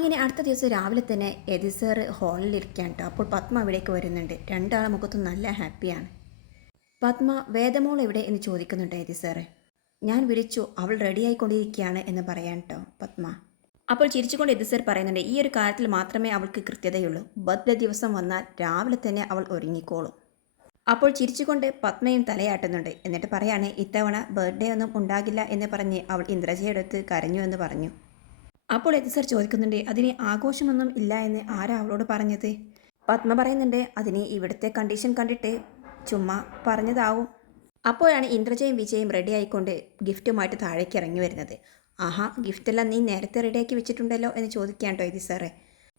അങ്ങനെ അടുത്ത ദിവസം രാവിലെ തന്നെ യതി സർ ഹാളിലിരിക്കാൻ കേട്ടോ. അപ്പോൾ പത്മ അവിടേക്ക് വരുന്നുണ്ട്. രണ്ടാളെ മുഖത്തും നല്ല ഹാപ്പിയാണ്. പത്മ വേദമോൾ എവിടെ എന്ന് ചോദിക്കുന്നുണ്ട് യതി സാറ്. ഞാൻ വിളിച്ചു, അവൾ റെഡിയായിക്കൊണ്ടിരിക്കുകയാണ് എന്ന് പറയാൻ കേട്ടോ പത്മ. അപ്പോൾ ചിരിച്ചുകൊണ്ട് യതി സർ പറയുന്നുണ്ട്, ഈ ഒരു കാര്യത്തിൽ മാത്രമേ അവൾക്ക് കൃത്യതയുള്ളൂ. ബർത്ത്ഡേ ദിവസം വന്നാൽ രാവിലെ തന്നെ അവൾ ഒരുങ്ങിക്കോളും. അപ്പോൾ ചിരിച്ചുകൊണ്ട് പത്മയും തലയാട്ടുന്നുണ്ട്. എന്നിട്ട് പറയാണ്, ഇത്തവണ ബർത്ത്ഡേ ഒന്നും ഉണ്ടാകില്ല എന്ന് പറഞ്ഞ് അവൾ ഇന്ദ്രജയെടുത്ത് കരഞ്ഞു എന്ന് പറഞ്ഞു. അപ്പോൾ യതി സർ ചോദിക്കുന്നുണ്ട്, അതിന് ആഘോഷമൊന്നും ഇല്ല എന്ന് ആരാ അവളോട് പറഞ്ഞത്? പത്മ പറയുന്നുണ്ട്, അതിന് ഇവിടുത്തെ കണ്ടീഷൻ കണ്ടിട്ട് ചുമ്മാ പറഞ്ഞതാവും. അപ്പോഴാണ് ഇന്ദ്രജയും വിജയും റെഡി ആയിക്കൊണ്ട് ഗിഫ്റ്റുമായിട്ട് താഴേക്ക് ഇറങ്ങി വരുന്നത്. ആഹാ, ഗിഫ്റ്റെല്ലാം നീ നേരത്തെ റെഡിയാക്കി വെച്ചിട്ടുണ്ടല്ലോ എന്ന് ചോദിക്കാൻ കേട്ടോ യതി സാറേ.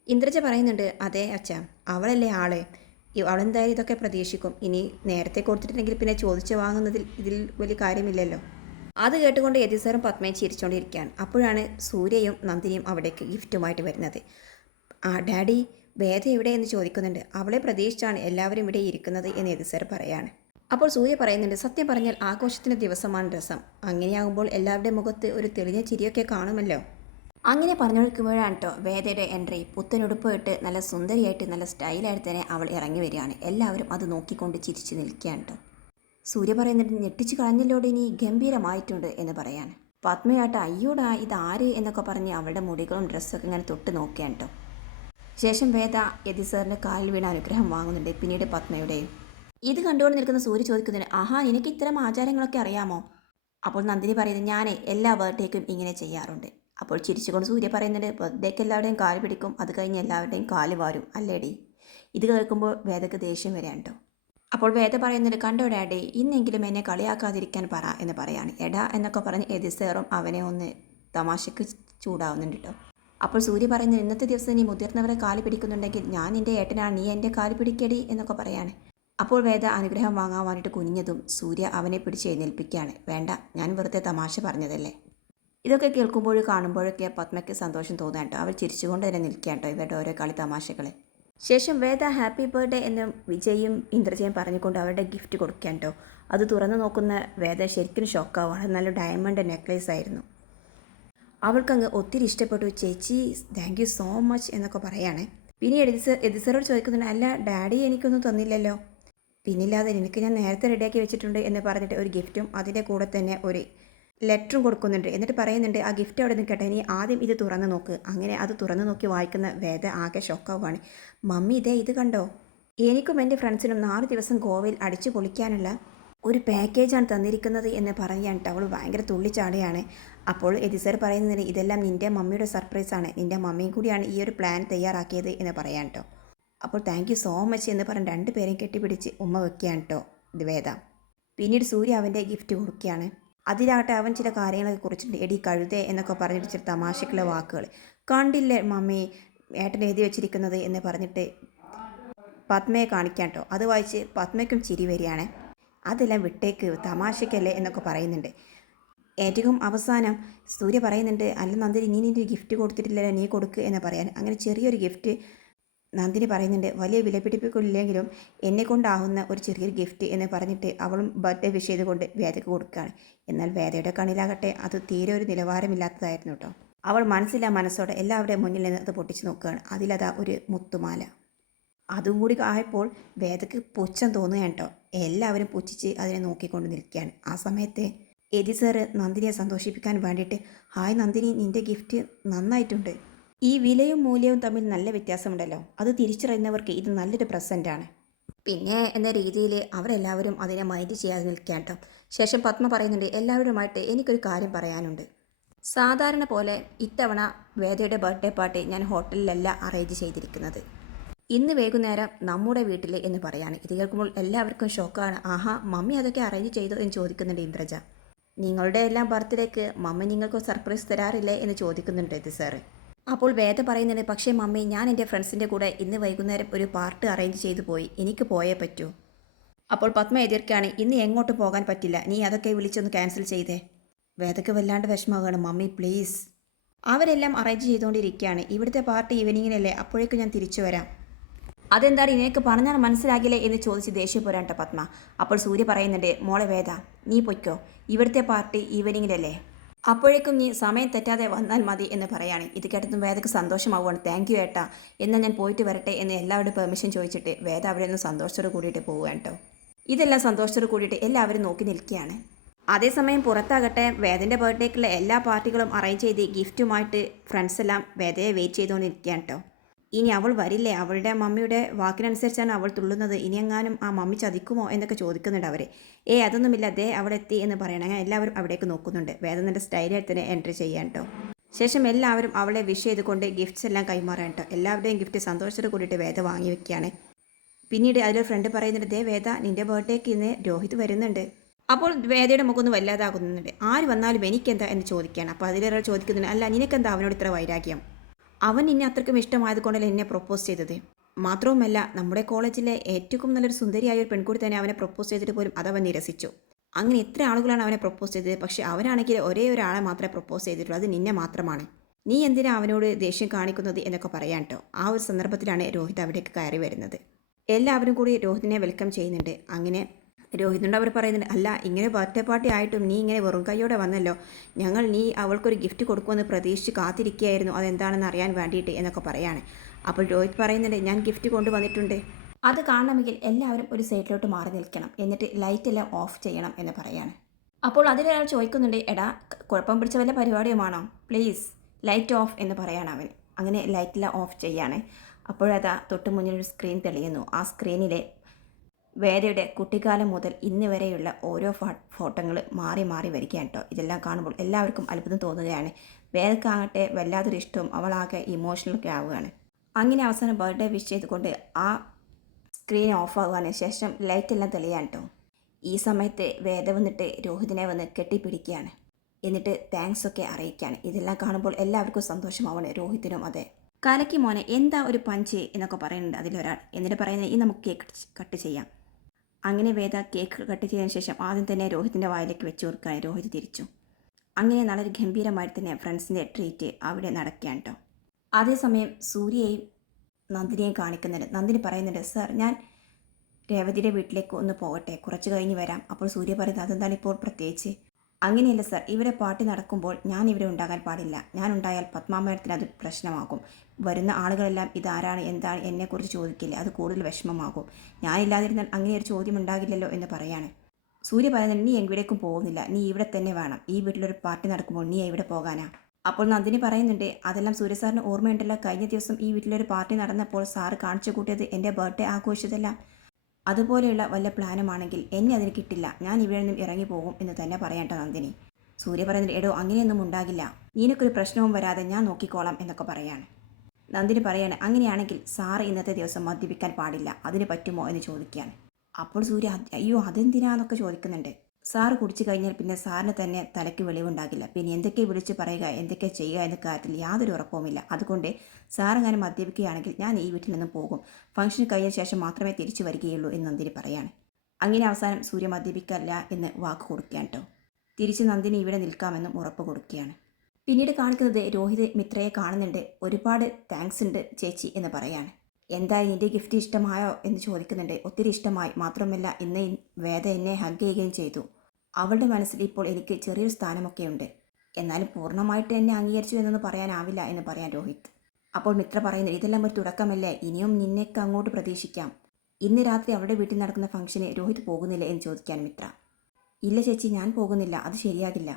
ഇന്ദ്രജ പറയുന്നുണ്ട്, അതെ അച്ഛാ, അവളല്ലേ ആളെ, അവളെന്തായാലും ഇതൊക്കെ പ്രതീക്ഷിക്കും. ഇനി നേരത്തെ കൊടുത്തിട്ടുണ്ടെങ്കിൽ പിന്നെ ചോദിച്ചു വാങ്ങുന്നതിൽ ഇതിൽ വലിയ കാര്യമില്ലല്ലോ. അത് കേട്ടുകൊണ്ട് യതി സാറും പത്മയും ചിരിച്ചുകൊണ്ടിരിക്കുകയാണ്. അപ്പോഴാണ് സൂര്യയും നന്ദിനിയും അവിടേക്ക് ഗിഫ്റ്റുമായിട്ട് വരുന്നത്. ആ ഡാഡി, വേദ എവിടെ എന്ന് ചോദിക്കുന്നുണ്ട്. അവളെ പ്രതീക്ഷിച്ചാണ് എല്ലാവരും ഇവിടെ ഇരിക്കുന്നത് എന്ന് യതി സാർ പറയാണ്. അപ്പോൾ സൂര്യ പറയുന്നുണ്ട്, സത്യം പറഞ്ഞാൽ ആഘോഷത്തിൻ്റെ ദിവസമാണ് രസം. അങ്ങനെയാകുമ്പോൾ എല്ലാവരുടെ മുഖത്ത് ഒരു തെളിഞ്ഞ ചിരിയൊക്കെ കാണുമല്ലോ. അങ്ങനെ പറഞ്ഞുകൊടുക്കുമ്പോഴാണ് കേട്ടോ വേദയുടെ എൻട്രി. പുത്തനുടുപ്പ് ഇട്ട് നല്ല സുന്ദരിയായിട്ട് നല്ല സ്റ്റൈലായിട്ട് തന്നെ അവൾ ഇറങ്ങി വരികയാണ്. എല്ലാവരും അത് നോക്കിക്കൊണ്ട് ചിരിച്ച് നിൽക്കുകയാണ് കേട്ടോ. സൂര്യ പറയുന്നുണ്ട്, ഞെട്ടിച്ച് കളഞ്ഞല്ലോടെ, ഇനി ഗംഭീരമായിട്ടുണ്ട് എന്ന് പറയാൻ. പത്മയായിട്ട് അയ്യോടാ ഇതാര് എന്നൊക്കെ പറഞ്ഞ് അവളുടെ മുടികളും ഡ്രസ്സൊക്കെ ഇങ്ങനെ തൊട്ട് നോക്കിയാണ് കേട്ടോ. ശേഷം വേദ യതി സാറിൻ്റെ കാലിൽ വീണ അനുഗ്രഹം വാങ്ങുന്നുണ്ട്. പിന്നീട് പത്മയുടെയും. ഇത് കണ്ടുകൊണ്ട് നിൽക്കുന്ന സൂര്യ ചോദിക്കുന്നതിന്, ആഹാ, നിനക്ക് ഇത്തരം ആചാരങ്ങളൊക്കെ അറിയാമോ? അപ്പോൾ നന്ദിനി പറയുന്നത്, ഞാൻ എല്ലാ ബർത്ത്ഡേക്കും ഇങ്ങനെ ചെയ്യാറുണ്ട്. അപ്പോൾ ചിരിച്ചുകൊണ്ട് സൂര്യ പറയുന്നുണ്ട്, ബർത്ത്ഡേക്ക് എല്ലാവരുടെയും കാല് പിടിക്കും, അത് കഴിഞ്ഞ് എല്ലാവരുടെയും കാല് വാരും അല്ലേടി. ഇത് കേൾക്കുമ്പോൾ വേദക്ക് ദേഷ്യം വരാൻ കേട്ടോ. അപ്പോൾ വേദ പറയുന്നുണ്ട്, കണ്ടോ ഡാഡി, ഇന്നെങ്കിലും എന്നെ കളിയാക്കാതിരിക്കാൻ പറ എന്ന് പറയാണ്. എടാ എന്നൊക്കെ പറഞ്ഞ് യതി സാറും അവനെ ഒന്ന് തമാശക്ക് ചൂടാവുന്നുണ്ട് കേട്ടോ. അപ്പോൾ സൂര്യ പറയുന്നത്, ഇന്നത്തെ ദിവസം നീ മുതിർന്നവരെ കാല് പിടിക്കുന്നുണ്ടെങ്കിൽ ഞാൻ നിൻ്റെ ഏട്ടനാണ്, നീ എൻ്റെ കാല് പിടിക്കടി എന്നൊക്കെ പറയാണ്. അപ്പോൾ വേദ അനുഗ്രഹം വാങ്ങാൻ വേണ്ടിയിട്ട് കുനിഞ്ഞതും സൂര്യ അവനെ പിടിച്ച് എഴുന്നേൽപ്പിക്കുകയാണ്. വേണ്ട, ഞാൻ വെറുതെ തമാശ പറഞ്ഞതല്ലേ. ഇതൊക്കെ കേൾക്കുമ്പോഴും കാണുമ്പോഴൊക്കെ പത്മയ്ക്ക് സന്തോഷം തോന്നാൻ കേട്ടോ. അവൾ ചിരിച്ചുകൊണ്ട് തന്നെ നിൽക്കുകയാണ് കേട്ടോ ഇവരുടെ ഓരോ കളി തമാശകളെ. ശേഷം വേദ ഹാപ്പി ബർത്ത്ഡേ എന്ന് വിജയും ഇന്ദ്രജയും പറഞ്ഞുകൊണ്ട് അവരുടെ ഗിഫ്റ്റ് കൊടുക്കാൻ കേട്ടോ. അത് തുറന്നു നോക്കുന്ന വേദ ശരിക്കും ഷോക്കാവാണ്. നല്ല ഡയമണ്ട് നെക്ലേസ് ആയിരുന്നു. അവൾക്കങ്ങ് ഒത്തിരി ഇഷ്ടപ്പെട്ടു. ചേച്ചി താങ്ക് യു സോ മച്ച് എന്നൊക്കെ പറയാണ്. പിന്നെ എഡിസറോട് ചോദിക്കുന്നുണ്ട്, അല്ല ഡാഡി എനിക്കൊന്നും തന്നില്ലല്ലോ. പിന്നില്ലാതെ എനിക്ക് ഞാൻ നേരത്തെ റെഡിയാക്കി വെച്ചിട്ടുണ്ട് എന്ന് പറഞ്ഞിട്ട് ഒരു ഗിഫ്റ്റും അതിൻ്റെ കൂടെ തന്നെ ഒരു ലെറ്ററും കൊടുക്കുന്നുണ്ട്. എന്നിട്ട് പറയുന്നുണ്ട്, ആ ഗിഫ്റ്റ് അവിടെ നിൽക്കട്ടെ, നീ ആദ്യം ഇത് തുറന്ന് നോക്ക്. അങ്ങനെ അത് തുറന്ന് നോക്കി വായിക്കുന്ന വേദ ആകെ ഷോക്കാവുകയാണ്. മമ്മി ഇതേ ഇത് കണ്ടോ, എനിക്കും എൻ്റെ ഫ്രണ്ട്സിനും 4 ദിവസം ഗോവയിൽ അടിച്ചു പൊളിക്കാനുള്ള ഒരു പാക്കേജാണ് തന്നിരിക്കുന്നത് എന്ന് പറയാനിട്ട് അവൾ ഭയങ്കര തുള്ളിച്ചാടുകയാണ്. അപ്പോൾ എതിസർ പറയുന്നതിന്, ഇതെല്ലാം നിൻ്റെ മമ്മിയുടെ സർപ്രൈസാണ്, നിൻ്റെ മമ്മിയും കൂടിയാണ് ഈ ഒരു പ്ലാൻ തയ്യാറാക്കിയത് എന്ന് പറയാൻ കേട്ടോ. അപ്പോൾ താങ്ക് യു സോ മച്ച് എന്ന് പറഞ്ഞ് 2 പേരെയും കെട്ടിപ്പിടിച്ച് ഉമ്മ വെക്കുകയാണ് കേട്ടോ ഇത് വേദ. പിന്നീട് സൂര്യ അവൻ്റെ ഗിഫ്റ്റ് കൊടുക്കുകയാണ്. അതിലാകട്ടെ അവൻ ചില കാര്യങ്ങളൊക്കെ കുറിച്ചിട്ടുണ്ട്. എടി കഴുതേ എന്നൊക്കെ പറഞ്ഞിട്ട് ചില തമാശക്കുള്ള വാക്കുകൾ. കണ്ടില്ലേ മമ്മി ഏട്ടൻ എഴുതി വെച്ചിരിക്കുന്നത് എന്ന് പറഞ്ഞിട്ട് പത്മയെ കാണിക്കാൻ കേട്ടോ. അത് വായിച്ച് പത്മയ്ക്കും ചിരി വരികയാണ്. അതെല്ലാം വിട്ടേക്ക്, തമാശക്കല്ലേ എന്നൊക്കെ പറയുന്നുണ്ട്. ഏറ്റവും അവസാനം സൂര്യ പറയുന്നുണ്ട്, അല്ല നന്ദിനി, നീ നിൻ്റെ ഗിഫ്റ്റ് കൊടുത്തിട്ടില്ലല്ലോ, നീ കൊടുക്ക് എന്ന് പറയാൻ. അങ്ങനെ ചെറിയൊരു ഗിഫ്റ്റ് നന്ദിനി പറയുന്നുണ്ട്. വലിയ വിലപിടിപ്പിക്കില്ലെങ്കിലും എന്നെ കൊണ്ടാവുന്ന ഒരു ചെറിയൊരു ഗിഫ്റ്റ് എന്ന് പറഞ്ഞിട്ട് അവളും ബർത്ത്ഡേ വിഷ് ചെയ്തുകൊണ്ട് വേദയ്ക്ക് കൊടുക്കുകയാണ്. എന്നാൽ വേദയുടെ കണ്ണിലാകട്ടെ അത് തീരെ ഒരു നിലവാരമില്ലാത്തതായിരുന്നു കേട്ടോ. അവൾ മനസ്സോടെ എല്ലാവരുടെയും മുന്നിൽ നിന്ന് അത് പൊട്ടിച്ച് നോക്കുകയാണ്. അതിലതാ ഒരു മുത്തുമാല. അതും കൂടി ആയപ്പോൾ വേദയ്ക്ക് പുച്ഛം തോന്നുകയാണ് കേട്ടോ. എല്ലാവരും പുച്ഛിച്ച് അതിനെ നോക്കിക്കൊണ്ട് നിൽക്കുകയാണ്. ആ സമയത്ത് എതി സാറ് നന്ദിനിയെ സന്തോഷിപ്പിക്കാൻ വേണ്ടിയിട്ട്, ഹായ് നന്ദിനി, നിൻ്റെ ഗിഫ്റ്റ് നന്നായിട്ടുണ്ട്. ഈ വിലയും മൂല്യവും തമ്മിൽ നല്ല വ്യത്യാസമുണ്ടല്ലോ, അത് തിരിച്ചറിയുന്നവർക്ക് ഇത് നല്ലൊരു പ്രസൻറ്റാണ് പിന്നെ എന്ന രീതിയിൽ അവരെല്ലാവരും അതിനെ മൈൻഡ് ചെയ്യാതെ നിൽക്കാൻ കേട്ടോ. ശേഷം പത്മ പറയുന്നുണ്ട്, എല്ലാവരുമായിട്ട് എനിക്കൊരു കാര്യം പറയാനുണ്ട്. സാധാരണ പോലെ ഇത്തവണ വേദയുടെ ബർത്ത്ഡേ പാർട്ടി ഞാൻ ഹോട്ടലിലല്ല അറേഞ്ച് ചെയ്തിരിക്കുന്നത്. ഇന്ന് വൈകുന്നേരം നമ്മുടെ വീട്ടിൽ എന്ന് പറയാണ്. ഇത് കേൾക്കുമ്പോൾ എല്ലാവർക്കും ഷോക്കാണ്. ആഹാ, മമ്മി അതൊക്കെ അറേഞ്ച് ചെയ്തോ എന്ന് ചോദിക്കുന്നുണ്ട് ഇന്ദ്രജ. നിങ്ങളുടെ എല്ലാം ബർത്ത്ഡേക്ക് മമ്മി നിങ്ങൾക്ക് സർപ്രൈസ് തരാറില്ലേ എന്ന് ചോദിക്കുന്നുണ്ട് ഇത് സാറ്. അപ്പോൾ വേദ പറയുന്നുണ്ട്, പക്ഷേ മമ്മി, ഞാൻ എൻ്റെ ഫ്രണ്ട്സിൻ്റെ കൂടെ ഇന്ന് വൈകുന്നേരം ഒരു പാർട്ടി അറേഞ്ച് ചെയ്തു പോയി, എനിക്ക് പോയേ പറ്റൂ. അപ്പോൾ പത്മ എതിർക്കാണ്, ഇന്ന് എങ്ങോട്ട് പോകാൻ പറ്റില്ല, നീ അതൊക്കെ വിളിച്ചൊന്ന് ക്യാൻസൽ ചെയ്തേ. വേദയ്ക്ക് വല്ലാണ്ട് വിഷമമാണ്. Mummy please. അവരെല്ലാം അറേഞ്ച് ചെയ്തുകൊണ്ടിരിക്കുകയാണ്. ഇവിടുത്തെ പാർട്ടി ഈവനിങ്ങിനല്ലേ, അപ്പോഴേക്കും ഞാൻ തിരിച്ചു വരാം. അതെന്താണ് നിനക്ക് പറഞ്ഞാൽ മനസ്സിലാകില്ലേ എന്ന് ചോദിച്ച് ദേഷ്യപ്പെടാൻ പത്മ. അപ്പോൾ സൂര്യ പറയുന്നുണ്ട്, മോളെ വേദ, നീ പൊയ്ക്കോ, ഇവിടുത്തെ പാർട്ടി ഈവനിങ്ങിലല്ലേ, അപ്പോഴേക്കും നീ സമയം തെറ്റാതെ വന്നാൽ മതി എന്ന് പറയാണ്. ഇത് കേട്ടതും വേദക്ക് സന്തോഷമാവുകയാണ്. താങ്ക് യു ഏട്ടാ, എന്നാൽ ഞാൻ പോയിട്ട് വരട്ടെ എന്ന് എല്ലാവരുടെ പെർമിഷൻ ചോദിച്ചിട്ട് വേദ അവിടെ നിന്ന് സന്തോഷത്തോട് കൂടിയിട്ട് പോവുകയാണ് കേട്ടോ. ഇതെല്ലാം സന്തോഷത്തോട് കൂടിയിട്ട് എല്ലാവരും നോക്കി നിൽക്കുകയാണ്. അതേസമയം പുറത്താകട്ടെ വേദൻ്റെ ബർത്ത്ഡേക്കുള്ള എല്ലാ പാർട്ടികളും അറേഞ്ച് ചെയ്ത് ഗിഫ്റ്റുമായിട്ട് ഫ്രണ്ട്സ് എല്ലാം വേദയെ വെയിറ്റ് ചെയ്തുകൊണ്ടിരിക്കുകയാണ് കേട്ടോ. ഇനി അവൾ വരില്ലേ, അവളുടെ മമ്മിയുടെ വാക്കിനനുസരിച്ചാണ് അവൾ തുള്ളുന്നത്, ഇനി എങ്ങാനും ആ മമ്മി ചതിക്കുമോ എന്നൊക്കെ ചോദിക്കുന്നുണ്ട് അവർ. അതൊന്നുമില്ല, ദേ അവിടെ എത്തി എന്ന് പറയണം. അങ്ങനെ എല്ലാവരും അവിടേക്ക് നോക്കുന്നുണ്ട്. വേദത്തിൻ്റെ സ്റ്റൈലായിട്ട് തന്നെ എൻട്രി ചെയ്യാൻ കേട്ടോ. ശേഷം എല്ലാവരും അവളെ വിഷ് ചെയ്തുകൊണ്ട് ഗിഫ്റ്റ്സ് എല്ലാം കൈമാറാൻ കേട്ടോ. എല്ലാവരുടെയും ഗിഫ്റ്റ് സന്തോഷത്തോട് കൂടിയിട്ട് വേദ വാങ്ങി വെക്കുകയാണ്. പിന്നീട് അതിലൊരു ഫ്രണ്ട് പറയുന്നുണ്ട്, ദേ വേദ, നിൻ്റെ ബർത്ത്ഡേക്ക് ഇന്ന് രോഹിത് വരുന്നുണ്ട്. അപ്പോൾ വേദയുടെ മുഖമൊന്ന് വല്ലാതാകുന്നുണ്ട്. ആര് വന്നാലും എനിക്കെന്താ എന്ന് ചോദിക്കുകയാണ്. അപ്പോൾ അതിലൊരാൾ ചോദിക്കുന്നുണ്ട്, അല്ല നിനക്കെന്താ അവനോട് ഇത്ര വൈരാഗ്യം? അവൻ നിന്നെ അത്രയ്ക്കും ഇഷ്ടമായതുകൊണ്ടല്ലേ എന്നെ പ്രൊപ്പോസ് ചെയ്തത്. മാത്രവുമല്ല നമ്മുടെ കോളേജിലെ ഏറ്റവും നല്ലൊരു സുന്ദരിയായ ഒരു പെൺകുട്ടി തന്നെ അവനെ പ്രൊപ്പോസ് ചെയ്തിട്ട് പോലും അതവൻ നിരസിച്ചു. അങ്ങനെ എത്ര ആളുകളാണ് അവനെ പ്രൊപ്പോസ് ചെയ്തത്, പക്ഷേ അവനാണെങ്കിൽ ഒരേ ഒരാളെ മാത്രമേ പ്രൊപ്പോസ് ചെയ്തിട്ടുള്ളൂ, അത് നിന്നെ മാത്രമാണ്. നീ എന്തിനാ അവനോട് ദേഷ്യം കാണിക്കുന്നത് എന്നൊക്കെ പറയാൻ കേട്ടോ. ആ ഒരു സന്ദർഭത്തിലാണ് രോഹിത് അവിടേക്ക് കയറി വരുന്നത്. എല്ലാവരും കൂടി രോഹിതിനെ വെൽക്കം ചെയ്യുന്നുണ്ട്. അങ്ങനെ രോഹിതിനോട് അവർ പറയുന്നുണ്ട്, അല്ല ഇങ്ങനെ ബർത്ത്ഡേ പാർട്ടി ആയിട്ടും നീ ഇങ്ങനെ വെറും കൈയോടെ വന്നല്ലോ, നീ അവൾക്കൊരു ഗിഫ്റ്റ് കൊടുക്കുമെന്ന് പ്രതീക്ഷിച്ച് കാത്തിരിക്കുകയായിരുന്നു, അതെന്താണെന്ന് അറിയാൻ വേണ്ടിയിട്ട് എന്നൊക്കെ പറയാണ്. അപ്പോൾ രോഹിത് പറയുന്നുണ്ട്, ഞാൻ ഗിഫ്റ്റ് കൊണ്ടുവന്നിട്ടുണ്ട്, അത് കാണണമെങ്കിൽ എല്ലാവരും ഒരു സൈഡിലോട്ട് മാറി നിൽക്കണം, എന്നിട്ട് ലൈറ്റ് എല്ലാം ഓഫ് ചെയ്യണം എന്ന് പറയാണ്. അപ്പോൾ അതിലൊരാൾ ചോദിക്കുന്നുണ്ട്, എടാ കുഴപ്പം പിടിച്ച വല്ല പരിപാടിയുമാണോ, പ്ലീസ് ലൈറ്റ് ഓഫ് എന്ന് പറയാണ് അവൻ. അങ്ങനെ ലൈറ്റെല്ലാം ഓഫ് ചെയ്യാണ്. അപ്പോഴതാ തൊട്ട് മുന്നിലൊരു സ്ക്രീൻ തെളിയുന്നു. ആ സ്ക്രീനിലെ വേദയുടെ കുട്ടിക്കാലം മുതൽ ഇന്ന് വരെയുള്ള ഓരോ ഫോട്ടോകൾ മാറി മാറി വരികയാണ് കേട്ടോ. ഇതെല്ലാം കാണുമ്പോൾ എല്ലാവർക്കും അത്ഭുതം തോന്നുകയാണ്. വേദക്കാകട്ടെ വല്ലാതൊരു ഇഷ്ടവും അവളാകെ ഇമോഷണലൊക്കെ ആവുകയാണ്. അങ്ങനെ അവസാനം ബർത്ത്ഡേ വിഷ് ചെയ്തുകൊണ്ട് ആ സ്ക്രീൻ ഓഫ് ആകുകയാണ്. ശേഷം ലൈറ്റെല്ലാം തെളിയാൻ കേട്ടോ. ഈ സമയത്ത് വേദ വന്നിട്ട് രോഹിതിനെ വന്ന് കെട്ടിപ്പിടിക്കുകയാണ്. എന്നിട്ട് താങ്ക്സ് ഒക്കെ അറിയിക്കുകയാണ്. ഇതെല്ലാം കാണുമ്പോൾ എല്ലാവർക്കും സന്തോഷമാവാണ്, രോഹിതിനും അതെ. കലക്കി മോനെ, എന്താ ഒരു പഞ്ച് എന്നൊക്കെ പറയുന്നുണ്ട് അതിലൊരാൾ. എന്നിട്ട് പറയുന്നത്, ഈ നമുക്ക് കേക്ക് കട്ട് ചെയ്യാം. അങ്ങനെ വേദ കേക്ക് കട്ട് ചെയ്തതിന് ശേഷം ആദ്യം തന്നെ രോഹിതിൻ്റെ വായിലേക്ക് വെച്ച് കൊടുക്കാൻ രോഹിത് തിരിച്ചു. അങ്ങനെ വളരെ ഗംഭീരമായിട്ട് തന്നെ ഫ്രണ്ട്സിൻ്റെ ട്രീറ്റ് അവിടെ നടക്കുകയാണ് കേട്ടോ. അതേസമയം സൂര്യയെയും നന്ദിനിയെയും കാണിക്കുന്നുണ്ട്. നന്ദിനി പറയുന്നുണ്ട്, സർ ഞാൻ രേവതിയുടെ വീട്ടിലേക്ക് ഒന്ന് പോകട്ടെ, കുറച്ച് കഴിഞ്ഞ് വരാം. അപ്പോൾ സൂര്യ പറയുന്നത്, അതെന്താണ് ഇപ്പോൾ പ്രത്യേകിച്ച്? അങ്ങനെയല്ല സർ, ഇവിടെ പാർട്ടി നടക്കുമ്പോൾ ഞാൻ ഇവിടെ ഉണ്ടാകാൻ പാടില്ല, ഞാൻ ഉണ്ടായാൽ പത്മാമേടത്തിന് അത് പ്രശ്നമാകും. വരുന്ന ആളുകളെല്ലാം ഇതാരാണ് എന്താണ് എന്നെക്കുറിച്ച് ചോദിക്കില്ലേ, അത് കൂടുതൽ വിഷമമാകും. ഞാനില്ലാതിരുന്നാൽ അങ്ങനെ ഒരു ചോദ്യം ഉണ്ടാകില്ലല്ലോ എന്ന് പറയാണ്. സൂര്യ പറയുന്നത്, നീ എവിടേക്കും പോകുന്നില്ല, നീ ഇവിടെ തന്നെ വേണം, ഈ വീട്ടിലൊരു പാർട്ടി നടക്കുമ്പോൾ നീ എവിടെ പോകാനാ? അപ്പോൾ നന്ദിനി പറയുന്നുണ്ട്, അതെല്ലാം സൂര്യ സാറിന് ഓർമ്മയുണ്ടല്ലോ, കഴിഞ്ഞ ദിവസം ഈ വീട്ടിലൊരു പാർട്ടി നടന്നപ്പോൾ സാറ് കാണിച്ചു കൂട്ടിയത് എൻ്റെ ബർത്ത്ഡേ ആഘോഷിച്ചതെല്ലാം. അതുപോലെയുള്ള വല്ല പ്ലാനുമാണെങ്കിൽ എന്നെ അതിന് കിട്ടില്ല, ഞാൻ ഇവിടെ നിന്നും ഇറങ്ങി പോകും എന്ന് തന്നെ പറയട്ടോ നന്ദിനി. സൂര്യ പറയുന്നത്, എടോ അങ്ങനെയൊന്നും ഉണ്ടാകില്ല, നിനക്കൊരു പ്രശ്നവും വരാതെ ഞാൻ നോക്കിക്കോളാം എന്നൊക്കെ പറയാണ്. നന്ദിനി പറയാണ്, അങ്ങനെയാണെങ്കിൽ സാറ് ഇന്നത്തെ ദിവസം മദ്യപിക്കാൻ പാടില്ല, അതിന് പറ്റുമോ എന്ന് ചോദിക്കുകയാണ്. അപ്പോൾ സൂര്യ, അയ്യോ അതെന്തിനാന്നൊക്കെ ചോദിക്കുന്നുണ്ട്. സാറ് കുടിച്ചു കഴിഞ്ഞാൽ പിന്നെ സാറിന് തന്നെ തലയ്ക്ക് വെളിവുണ്ടാകില്ല, പിന്നെ എന്തൊക്കെ വിളിച്ച് പറയുക എന്തൊക്കെ ചെയ്യുക എന്ന കാര്യത്തിൽ യാതൊരു ഉറപ്പുമില്ല. അതുകൊണ്ട് സാറെങ്ങനെ മദ്യപിക്കുകയാണെങ്കിൽ ഞാൻ ഈ വീട്ടിൽ നിന്നും പോകും, ഫംഗ്ഷൻ കഴിഞ്ഞ ശേഷം മാത്രമേ തിരിച്ചു വരികയുള്ളൂ എന്ന് നന്ദിനി പറയാണ്. അങ്ങനെ അവസാനം സൂര്യ മദ്യപിക്കില്ല എന്ന് വാക്ക് കൊടുക്കുകയാണ് കേട്ടോ. തിരിച്ച് നന്ദിനി ഇവിടെ നിൽക്കാമെന്നും ഉറപ്പ് കൊടുക്കുകയാണ്. പിന്നീട് കാണിക്കുന്നത് രോഹിത് മിത്രയെ കാണുന്നുണ്ട്. ഒരുപാട് താങ്ക്സ് ഉണ്ട് ചേച്ചി എന്ന് പറയാണ്. എന്തായാലും നിൻ്റെ ഗിഫ്റ്റ് ഇഷ്ടമായോ എന്ന് ചോദിക്കുന്നുണ്ട്. ഒത്തിരി ഇഷ്ടമായി, മാത്രമല്ല ഇന്ന് വേദ എന്നെ ഹഗ് ചെയ്യുകയും ചെയ്തു. അവളുടെ മനസ്സിൽ ഇപ്പോൾ എനിക്ക് ചെറിയൊരു സ്ഥാനമൊക്കെയുണ്ട്, എന്നാലും പൂർണ്ണമായിട്ട് എന്നെ അംഗീകരിച്ചു എന്നൊന്നും പറയാനാവില്ല എന്ന് പറയാൻ രോഹിത്. അപ്പോൾ മിത്ര പറയുന്നത്, ഇതെല്ലാം ഒരു തുടക്കമല്ലേ, ഇനിയും നിന്നേക്ക് അങ്ങോട്ട് പ്രതീക്ഷിക്കാം. ഇന്ന് രാത്രി അവളുടെ വീട്ടിൽ നടക്കുന്ന ഫംഗ്ഷന് രോഹിത് പോകുന്നില്ല എന്ന് ചോദിക്കാൻ മിത്ര. ഇല്ല ചേച്ചി, ഞാൻ പോകുന്നില്ല, അത് ശരിയാകില്ല.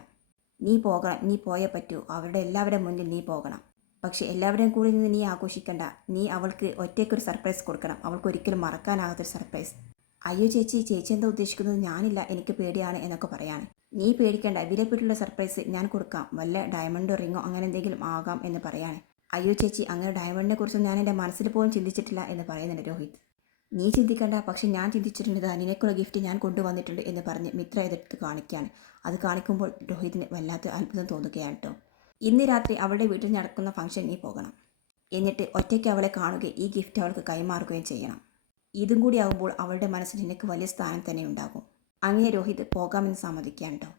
നീ പോകണം, നീ പോയേ പറ്റൂ, അവരുടെ എല്ലാവരുടെ മുന്നിൽ നീ പോകണം. പക്ഷേ എല്ലാവരുടെയും കൂടെ നിന്ന് നീ ആഘോഷിക്കണ്ട, നീ അവൾക്ക് ഒറ്റയ്ക്കൊരു സർപ്രൈസ് കൊടുക്കണം, അവൾക്ക് ഒരിക്കലും മറക്കാനാകാത്തൊരു സർപ്രൈസ്. അയ്യോ ചേച്ചി, ചേച്ചി എന്താ ഉദ്ദേശിക്കുന്നത്? ഞാനില്ല, എനിക്ക് പേടിയാണ് എന്നൊക്കെ പറയാണ്. നീ പേടിക്കേണ്ട, വിലപ്പെട്ടുള്ള സർപ്രൈസ് ഞാൻ കൊടുക്കാം, വല്ല ഡയമണ്ടോ റിങ്ങോ അങ്ങനെ എന്തെങ്കിലും ആകാം എന്ന് പറയാണ്. അയ്യോ ചേച്ചി, അങ്ങനെ ഡയമണ്ടിനെ കുറിച്ച് ഞാൻ എൻ്റെ മനസ്സിൽ പോലും ചിന്തിച്ചിട്ടില്ല എന്ന് പറയുന്നുണ്ട് രോഹിത്. നീ ചിന്തിക്കേണ്ട, പക്ഷെ ഞാൻ ചിന്തിച്ചിട്ടുണ്ട്, നിനക്കുള്ള ഗിഫ്റ്റ് ഞാൻ കൊണ്ടുവന്നിട്ടുണ്ട് എന്ന് പറഞ്ഞ് മിത്ര ഇതെടുത്ത് കാണിക്കുകയാണ്. അത് കാണിക്കുമ്പോൾ രോഹിതിന് വല്ലാത്ത അത്ഭുതം തോന്നുകയാണ് കേട്ടോ. ഇന്ന് രാത്രി അവളുടെ വീട്ടിൽ നടക്കുന്ന ഫംഗ്ഷൻ നീ പോകണം, എന്നിട്ട് ഒറ്റയ്ക്ക് അവളെ കാണുകയും ഈ ഗിഫ്റ്റ് അവൾക്ക് കൈമാറുകയും ചെയ്യണം. ഇതും കൂടി ആകുമ്പോൾ അവളുടെ മനസ്സിൽ നിനക്ക് വലിയ സ്ഥാനം തന്നെ ഉണ്ടാകും. അങ്ങനെ രോഹിത് പോകാമെന്ന് സമ്മതിക്കുകയാണ് കേട്ടോ.